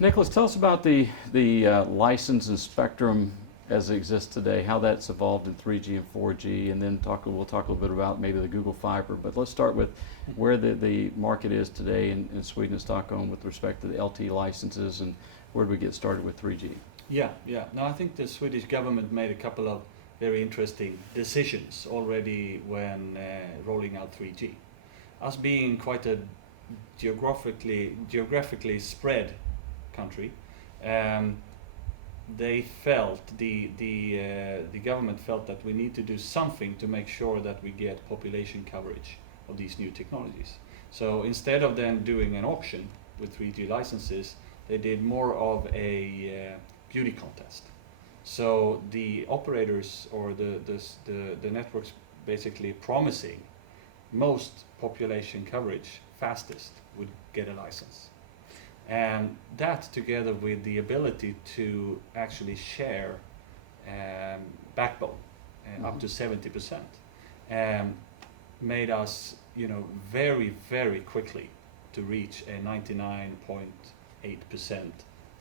Nicholas, tell us about the license and spectrum as it exists today, how that's evolved in 3G and 4G, and then we'll talk a little bit about maybe the Google Fiber. But let's start with where the market is today in Sweden and Stockholm with respect to the LTE licenses, and where do we get started with 3G? Yeah. No, I think the Swedish government made a couple of very interesting decisions already when rolling out 3G. Us being quite a geographically spread country, they felt the government felt that we need to do something to make sure that we get population coverage of these new technologies. So instead of then doing an auction with 3G licenses, they did more of a beauty contest. So the operators or the networks basically promising most population coverage fastest would get a license. And that, together with the ability to actually share backbone up to 70%, made us, very, very quickly to reach a 99.8%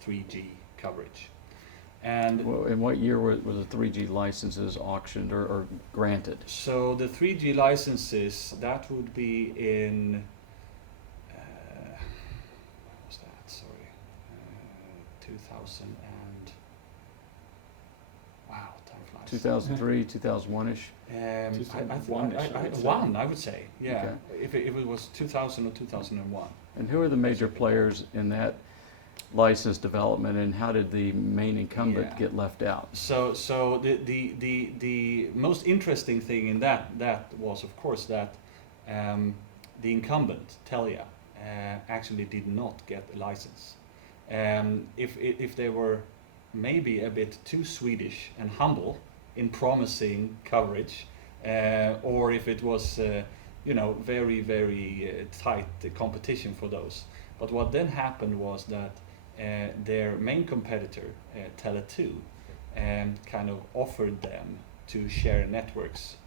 3G coverage. And well, in what year were the 3G licenses auctioned or granted? So the 3G licenses, that would be in 2000 and wow, time flies. 2003, 2001-ish? I would say, yeah. Okay. If it was 2000 or 2001. And who are the major players in that license development, and how did the main incumbent get left out? So the most interesting thing in that was, of course, that the incumbent Telia actually did not get a license. If they were maybe a bit too Swedish and humble in promising coverage, or if it was very, very tight competition for those. But what then happened was that their main competitor, Tele2, kind of offered them to share networks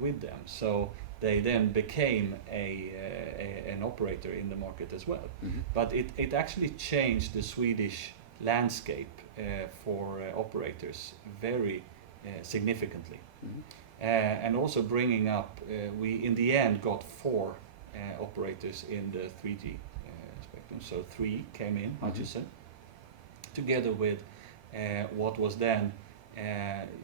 with them. So they then became an operator in the market as well. Mm-hmm. But it actually changed the Swedish landscape for operators very significantly. Mm-hmm. And also bringing up, we in the end got 4 operators in the 3G spectrum. So 3 came in, Hutchison, together with what was then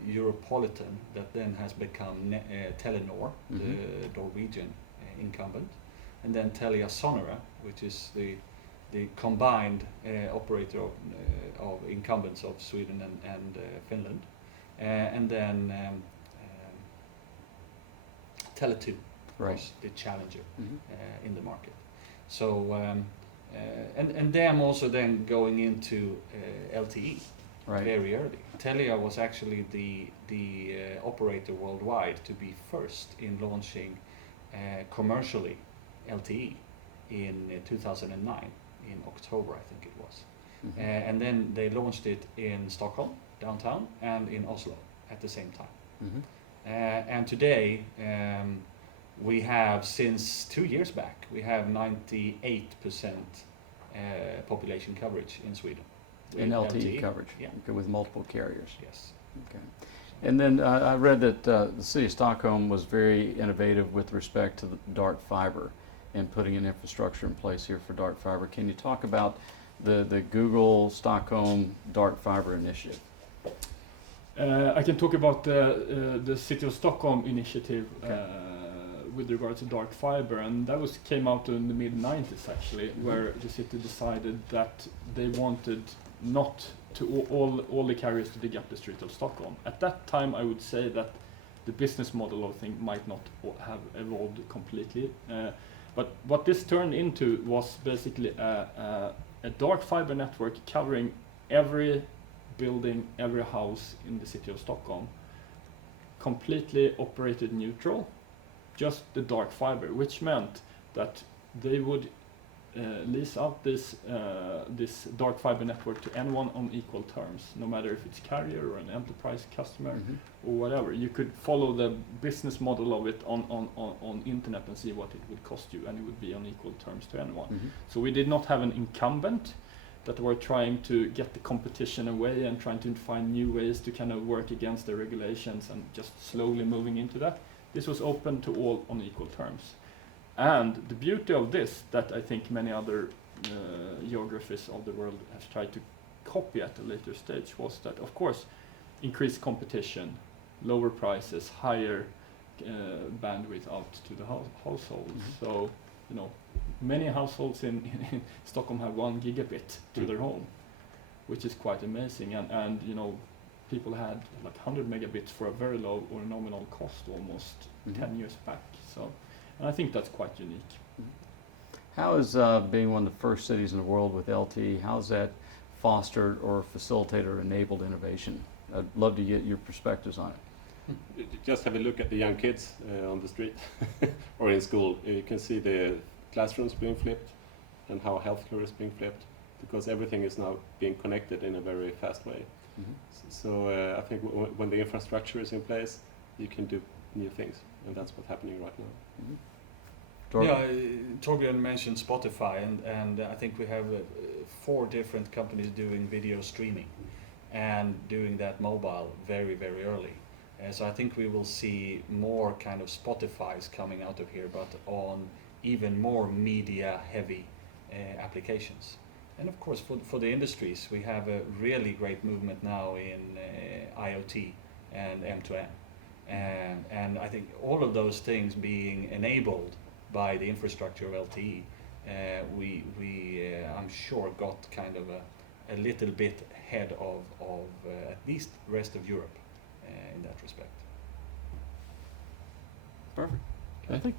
Europolitan, that then has become Telenor, the Norwegian incumbent, and then Telia Sonera, which is the combined operator of incumbents of Sweden and Finland, and then Tele2 was the challenger in the market. So and them also then going into LTE. Right. Very early. Telia was actually the operator worldwide to be first in launching commercially LTE in 2009, in October I think it was. Mm-hmm. And then they launched it in Stockholm, downtown, and in Oslo at the same time. Mm-hmm. And today we have, since 2 years back, we have 98% population coverage in Sweden. In LTE coverage, okay, with multiple carriers. Yes. Okay. And then I read that the city of Stockholm was very innovative with respect to the dark fiber and putting an infrastructure in place here for dark fiber. Can you talk about the Google Stockholm dark fiber initiative? I can talk about the city of Stockholm initiative. Okay. With regards to dark fiber, and that came out in the mid-90s actually, where the city decided that they wanted not to all the carriers to dig up the street of Stockholm. At that time, I would say that the business model of thing might not have evolved completely, but what this turned into was basically a dark fiber network covering every building, every house in the city of Stockholm, completely operated neutral, just the dark fiber, which meant that they would lease out this dark fiber network to anyone on equal terms, no matter if it's carrier or an enterprise customer or whatever. You could follow the business model of it on internet and see what it would cost you, and it would be on equal terms to anyone. So we did not have an incumbent. that were trying to get the competition away and trying to find new ways to kind of work against the regulations and just slowly moving into that. This was open to all on equal terms. And the beauty of this, that I think many other geographies of the world have tried to copy at a later stage, was that, of course, increased competition, lower prices, higher bandwidth out to the households. Mm-hmm. So, you know, many households in Stockholm have 1 gigabit to their home, which is quite amazing. And you know, people had like 100 megabits for a very low or nominal cost almost 10 years back. So, and I think that's quite unique. How is being one of the first cities in the world with LTE, how's that fostered or facilitated or enabled innovation? I'd love to get your perspectives on it. Just have a look at the young kids on the street or in school. You can see the classrooms being flipped and how healthcare is being flipped, because everything is now being connected in a very fast way. So I think when the infrastructure is in place, you can do new things, and that's what's happening right now. Torbjörn mentioned Spotify, and I think we have 4 different companies doing video streaming and doing that mobile very, very early. So I think we will see more kind of Spotifys coming out of here, but on even more media-heavy applications. And of course, for the industries, we have a really great movement now in IoT and M2M. And I think all of those things being enabled by the infrastructure of LTE, we I'm sure got kind of a little bit ahead of at least the rest of Europe in that respect. Perfect. I think